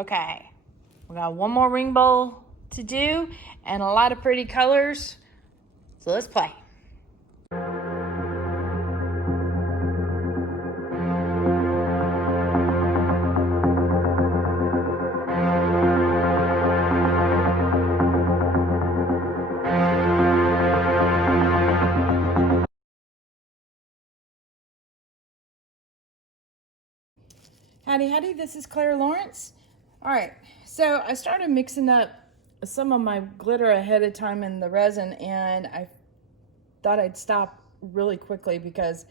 Okay, we got one more ring bowl to do and a lot of pretty colors. So let's play. Howdy, this is Claire Lawrence. All right, so I started mixing up some of my glitter ahead of time in the resin, and I thought I'd stop really quickly because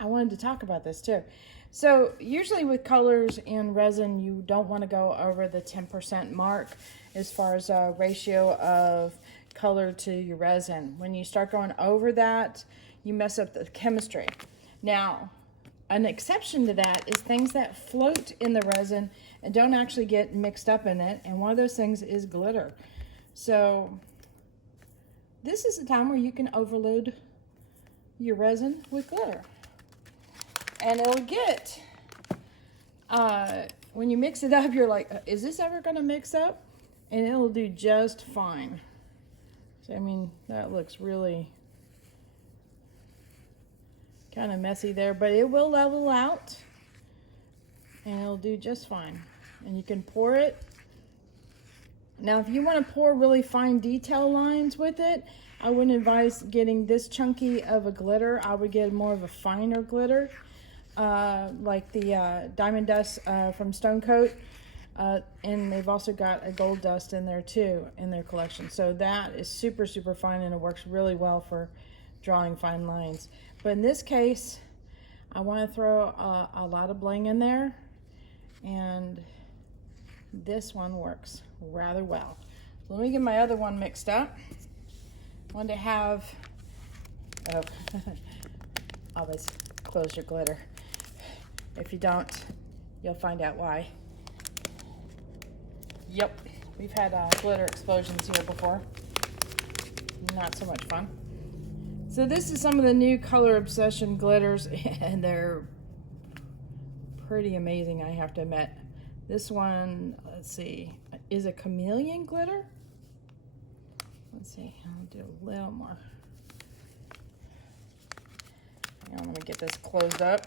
I wanted to talk about this too. So usually with colors in resin, you don't want to go over the 10% mark as far as a ratio of color to your resin. When you start going over that, you mess up the chemistry. Now, an exception to that is things that float in the resin and don't actually get mixed up in it, and one of those things is glitter. So this is a time where you can overload your resin with glitter, and it'll get, when you mix it up, you're like, is this ever going to mix up? And it'll do just fine. So I mean, that looks really kind of messy there, but it will level out and it'll do just fine. And you can pour it. Now, if you want to pour really fine detail lines with it, I wouldn't advise getting this chunky of a glitter. I would get more of a finer glitter, like the Diamond Dust from Stone Coat. And they've also got a gold dust in there too in their collection. So that is super, super fine, and it works really well for drawing fine lines. But in this case, I want to throw a lot of bling in there, and this one works rather well. So let me get my other one mixed up. I want to have, always close your glitter. If you don't, you'll find out why. Yep, we've had glitter explosions here before. Not so much fun. So this is some of the new Color Obsession glitters, and they're pretty amazing, I have to admit. This one, let's see, is a chameleon glitter. Let's see, I'll do a little more. I'm gonna get this closed up.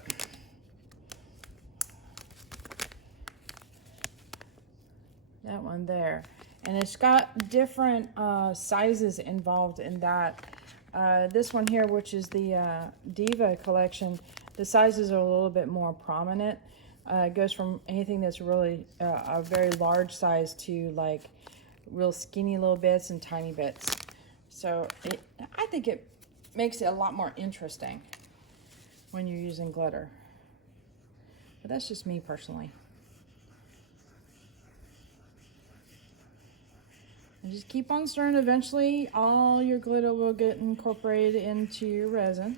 That one there. And it's got different sizes involved in that. This one here, which is the Diva collection, the sizes are a little bit more prominent. It goes from anything that's really a very large size to like real skinny little bits and tiny bits. So I think it makes it a lot more interesting when you're using glitter. But that's just me personally. And just keep on stirring. Eventually, all your glitter will get incorporated into your resin.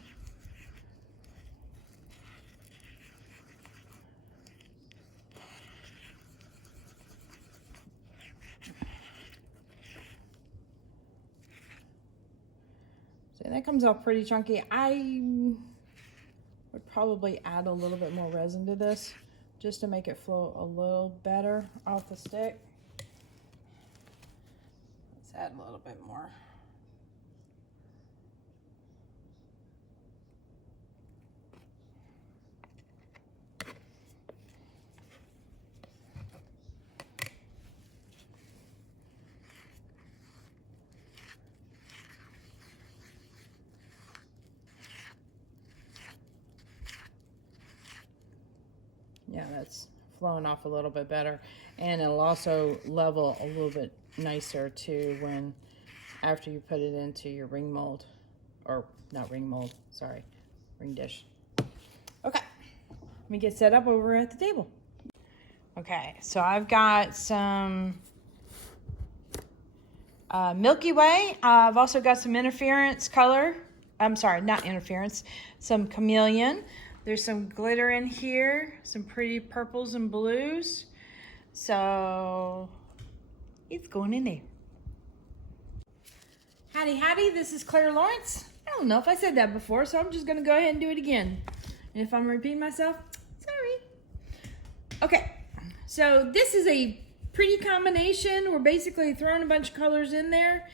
So that comes off pretty chunky. I would probably add a little bit more resin to this just to make it flow a little better off the stick. Add a little bit more. Yeah, that's flowing off a little bit better, and it'll also level a little bit nicer too when after you put it into your ring mold, or not ring mold, sorry, ring dish. Okay, let me get set up over at the table. Okay, so I've got some Milky Way. I've also got some interference color. I'm sorry, not interference, some chameleon. There's some glitter in here, some pretty purples and blues. So it's going in there. Howdy, this is Claire Lawrence. I don't know if I said that before, so I'm just gonna go ahead and do it again. And if I'm repeating myself, sorry. Okay, so this is a pretty combination. We're basically throwing a bunch of colors in there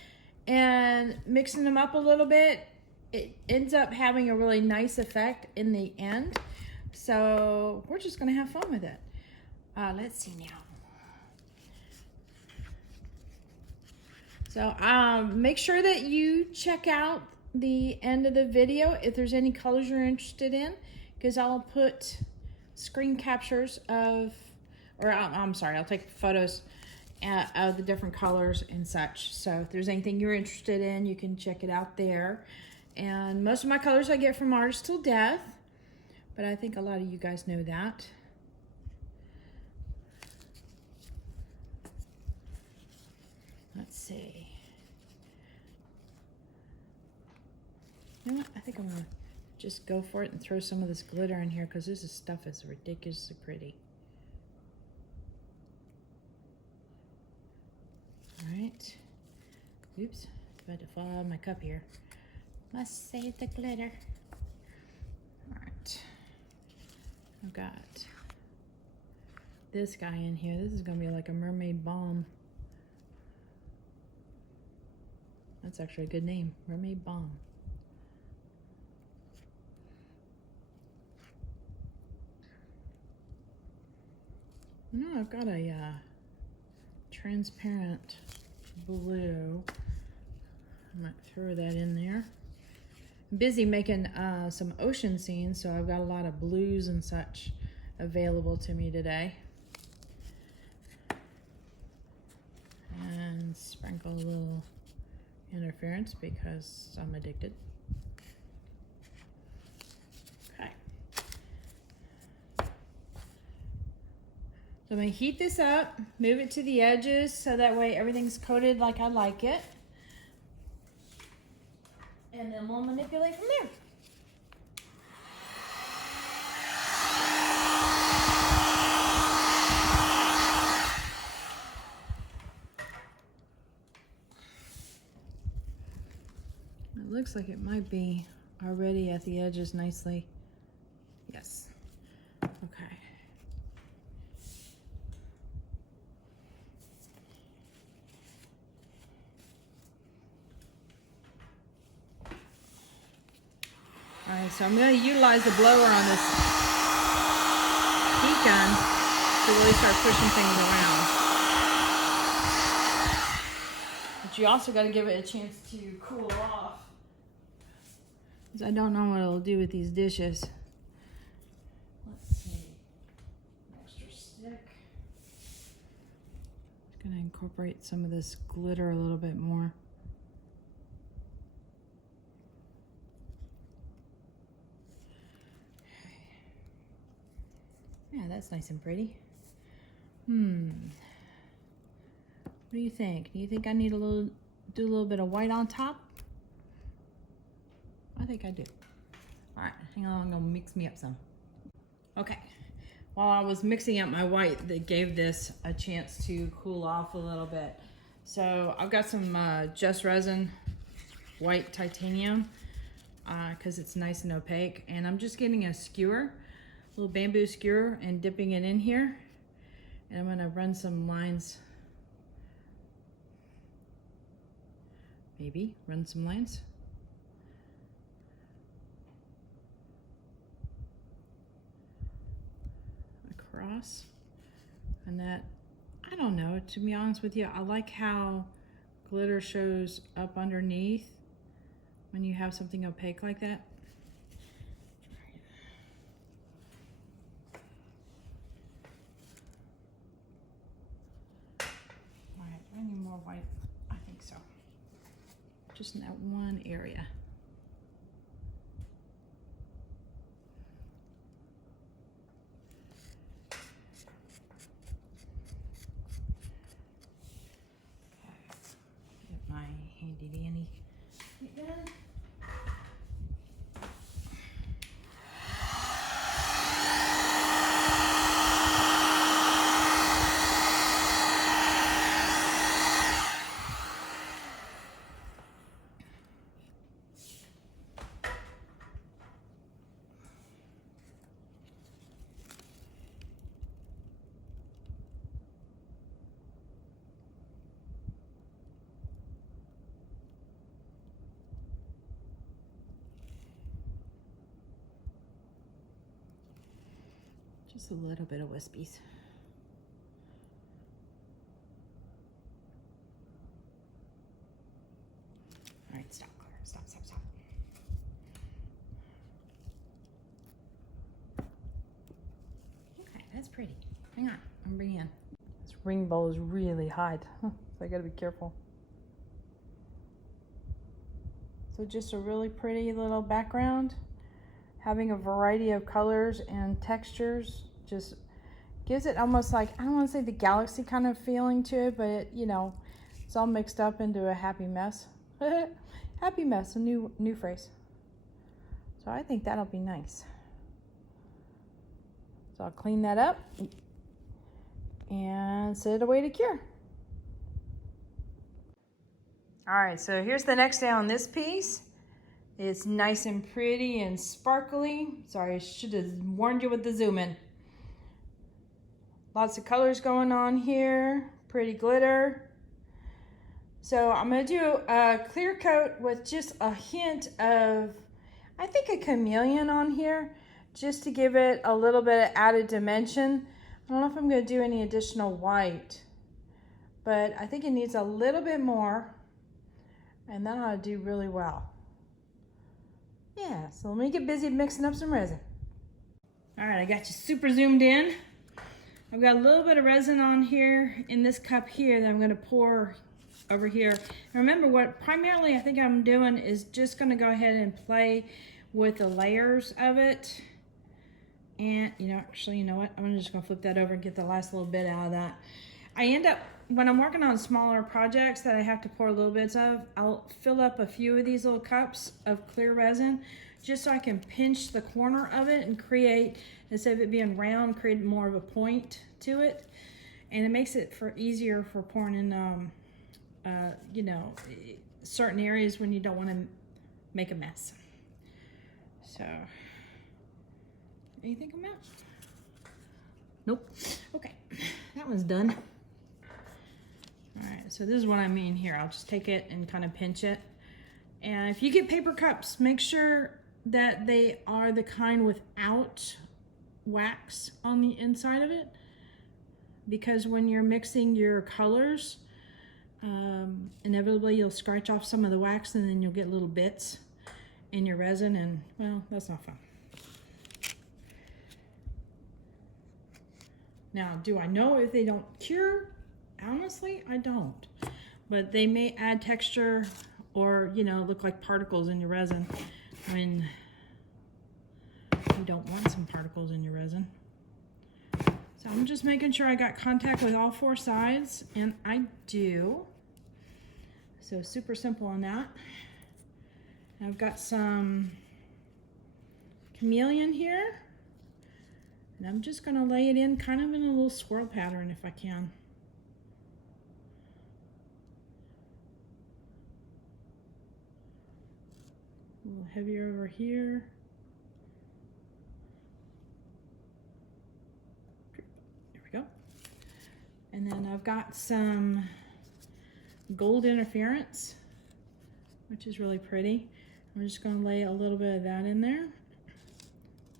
and mixing them up a little bit. It ends up having a really nice effect in the end. So we're just gonna have fun with it. Let's see now. So make sure that you check out the end of the video if there's any colors you're interested in, because I'll put screen captures of, or I'm sorry, I'll take photos of the different colors and such. So if there's anything you're interested in, you can check it out there. And most of my colors I get from Artist Till Death, but I think a lot of you guys know that. Let's see. You know what? I think I'm gonna just go for it and throw some of this glitter in here, because this stuff is ridiculously pretty. All right. Oops, about to fall out of my cup here. Must save the glitter. All right. I've got this guy in here. This is gonna be like a mermaid balm. That's actually a good name, Mermaid Balm. No, I've got a transparent blue. I might throw that in there. I'm busy making some ocean scenes, so I've got a lot of blues and such available to me today. And sprinkle a little interference because I'm addicted. Okay. So I'm going to heat this up, move it to the edges so that way everything's coated like I like it. And then we'll manipulate from there. It looks like it might be already at the edges nicely. Yes. Okay. All right, so I'm going to utilize the blower on this heat gun to really start pushing things around. But you also got to give it a chance to cool off, because I don't know what it'll do with these dishes. Let's see. Extra stick. Just going to incorporate some of this glitter a little bit more. Yeah, that's nice and pretty. What do you think? Do you think I need do a little bit of white on top? I think I do. All right, hang on, I'm gonna mix me up some. Okay, while I was mixing up my white, that gave this a chance to cool off a little bit. So I've got some Just Resin white titanium, because it's nice and opaque, and I'm just getting a skewer, a little bamboo skewer, and dipping it in here, and I'm gonna run some lines, maybe run some lines. Across, and that, I don't know, to be honest with you, I like how glitter shows up underneath when you have something opaque like that. I need more white. I think so. Just in that one area. Okay. Get my handy dandy. Just a little bit of wispies. All right, stop, Claire. Stop, stop, stop. Okay, that's pretty. Hang on, I'm bringing in. This ring bowl is really hot, so I gotta be careful. So just a really pretty little background. Having a variety of colors and textures just gives it almost like, I don't want to say the galaxy kind of feeling to it, but it, you know, it's all mixed up into a happy mess. Happy mess, a new phrase. So I think that'll be nice. So I'll clean that up and set it away to cure. All right, so here's the next day on this piece. It's nice and pretty and sparkly. Sorry, I should have warned you with the zoom in. Lots of colors going on here, pretty glitter. So I'm gonna do a clear coat with just a hint of, I think, a chameleon on here, just to give it a little bit of added dimension. I don't know if I'm gonna do any additional white, but I think it needs a little bit more, and that ought to do really well. Yeah, so let me get busy mixing up some resin. All right, I got you super zoomed in. I've got a little bit of resin on here in this cup here that I'm gonna pour over here. And remember, what primarily I think I'm doing is just gonna go ahead and play with the layers of it. And actually, you know what? I'm just gonna flip that over and get the last little bit out of that. I end up, when I'm working on smaller projects that I have to pour little bits of, I'll fill up a few of these little cups of clear resin just so I can pinch the corner of it and create, instead of it being round, create more of a point to it. And it makes it easier for pouring in, certain areas when you don't want to make a mess. So, anything come out? Nope. Okay, that one's done. All right, so this is what I mean here. I'll just take it and kind of pinch it. And if you get paper cups, make sure that they are the kind without wax on the inside of it, because when you're mixing your colors, inevitably you'll scratch off some of the wax and then you'll get little bits in your resin, and well, that's not fun. Now, do I know if they don't cure? Honestly, I don't. But they may add texture or, look like particles in your resin when you don't want some particles in your resin. So I'm just making sure I got contact with all four sides, and I do. So super simple on that. I've got some chameleon here, and I'm just gonna lay it in kind of in a little swirl pattern if I can. A little heavier over here. There we go. And then I've got some gold interference, which is really pretty. I'm just going to lay a little bit of that in there.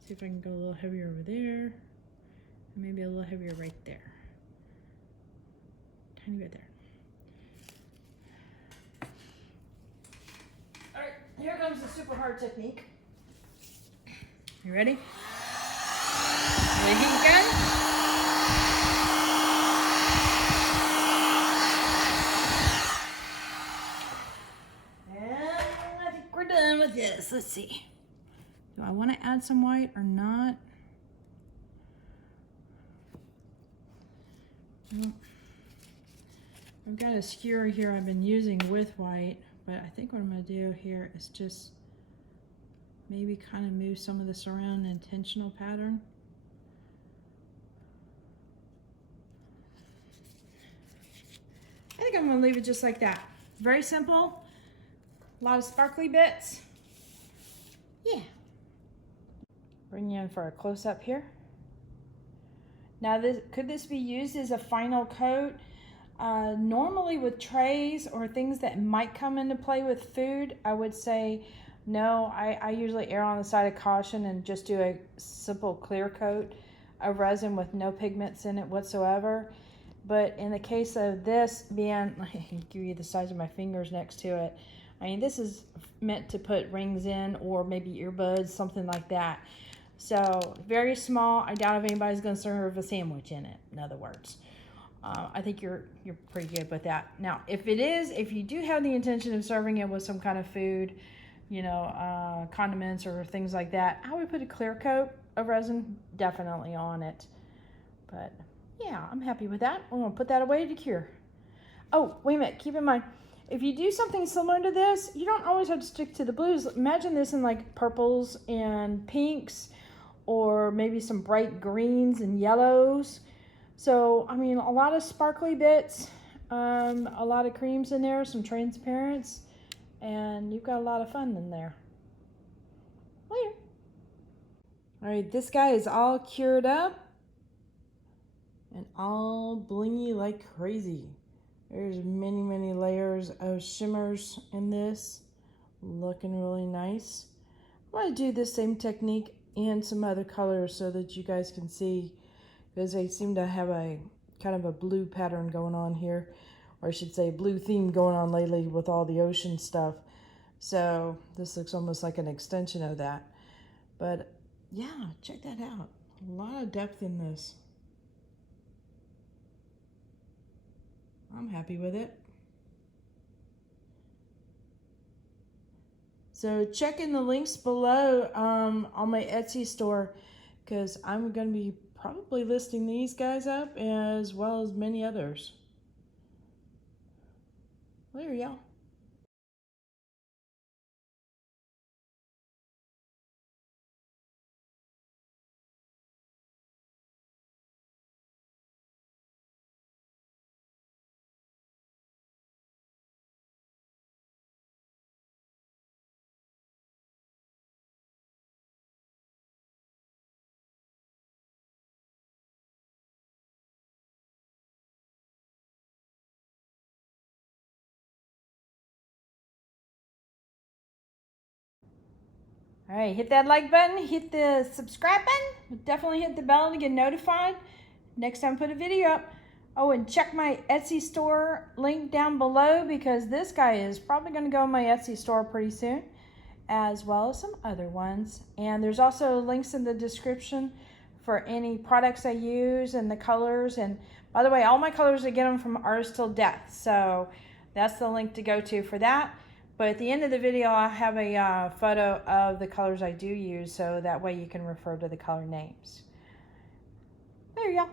See if I can go a little heavier over there, and maybe a little heavier right there. Tiny bit there. All right, here comes the super hard technique. You ready? The heat gun. This. Let's see. Do I want to add some white or not? I've got a skewer here I've been using with white, but I think what I'm going to do here is just maybe kind of move some of this around in intentional pattern. I think I'm going to leave it just like that. Very simple. A lot of sparkly bits. Yeah. Bring you in for a close-up here. Now, could this be used as a final coat? Normally with trays or things that might come into play with food, I would say no. I usually err on the side of caution and just do a simple clear coat. a resin with no pigments in it whatsoever. But in the case of this being, I can give you the size of my fingers next to it. I mean, this is meant to put rings in or maybe earbuds, something like that. So very small. I doubt if anybody's going to serve a sandwich in it, in other words. I think you're pretty good with that. Now, if you do have the intention of serving it with some kind of food, condiments or things like that, I would put a clear coat of resin definitely on it. But yeah, I'm happy with that. I'm going to put that away to cure. Oh, wait a minute. Keep in mind, if you do something similar to this, you don't always have to stick to the blues. Imagine this in like purples and pinks, or maybe some bright greens and yellows. So, I mean, a lot of sparkly bits, a lot of creams in there, some transparents, and you've got a lot of fun in there. Later. All right, this guy is all cured up and all blingy like crazy. There's many layers of shimmers in this, looking really nice. I'm going to do the same technique and some other colors so that you guys can see, because they seem to have a kind of a blue pattern going on here, or I should say blue theme going on lately with all the ocean stuff. So this looks almost like an extension of that. But yeah, check that out. A lot of depth in this. I'm happy with it. So check in the links below on my Etsy store, because I'm going to be probably listing these guys up as well as many others. Later, y'all. All right, hit that like button, hit the subscribe button, definitely hit the bell to get notified next time I put a video up. Oh, and check my Etsy store link down below, because this guy is probably going to go in my Etsy store pretty soon, as well as some other ones. And there's also links in the description for any products I use and the colors. And by the way, all my colors, I get them from Artist Till Death, so that's the link to go to for that. But at the end of the video, I'll have a photo of the colors I do use, so that way you can refer to the color names. There you go.